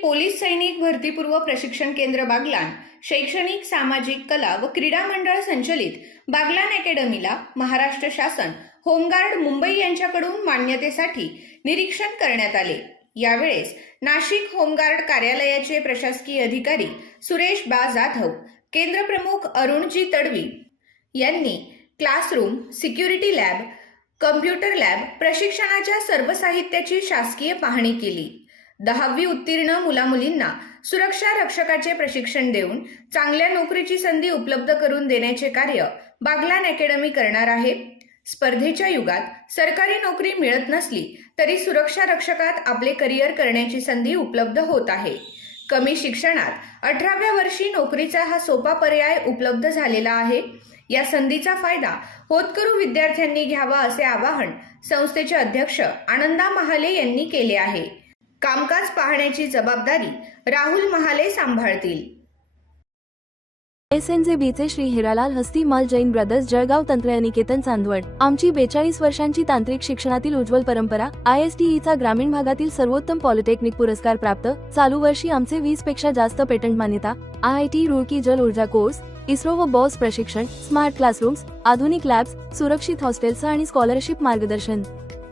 Police सैनिक भरतीपूर्व प्रशिक्षण केंद्र बागलान शैक्षणिक सामाजिक कला व क्रीडा मंडळ संचलित बागलान अकॅडमीला महाराष्ट्र शासन होमगार्ड मुंबई यांच्याकडून मान्यतेसाठी निरीक्षण करण्यात आले. यावेळेस नाशिक होमगार्ड कार्यालयाचे प्रशासकीय अधिकारी सुरेश बा. जाधव केंद्रप्रमुख अरुणजी तडवी यांनी classroom security lab computer lab प्रशिक्षणाच्या सर्व साहित्याची शासकीय पाहणी केली. दहावी उत्तीर्ण मुलामुलींना सुरक्षा रक्षकाचे प्रशिक्षण देऊन चांगल्या नोकरीची संधी उपलब्ध करून देण्याचे कार्य बागलान अकॅडमी करणार आहे. स्पर्धेच्या युगात सरकारी नोकरी मिळत नसली तरी सुरक्षा रक्षकात आपले करिअर करण्याची संधी उपलब्ध होत आहे. कमी शिक्षणात अठराव्या वर्षी नोकरीचा हा सोपा पर्याय उपलब्ध झालेला आहे. या संधीचा फायदा होतकरू विद्यार्थ्यांनी घ्यावा असे आवाहन संस्थेचे अध्यक्ष आनंदा महाले यांनी केले आहे. कामकाज पाहण्याची जबाबदारी राहुल महाले सांभाळतील. एस एन जे बीचे श्री हिरालाल हस्ती माल जैन ब्रदर्स जळगाव तंत्रनिकेतन चांदवड. आमची बेचाळीस वर्षांची तांत्रिक शिक्षणातील उज्ज्वल परंपरा आय एस टी ईचा ग्रामीण भागातील सर्वोत्तम पॉलिटेक्निक पुरस्कार प्राप्त चालू वर्षी आमचे वीसपेक्षा जास्त पेटंट मान्यता आय आय टी रुळकी जल ऊर्जा कोर्स इस्रो व बॉस प्रशिक्षण स्मार्ट क्लासरूम्स आधुनिक लॅब्स सुरक्षित हॉस्टेल्स आणि स्कॉलरशिप मार्गदर्शन.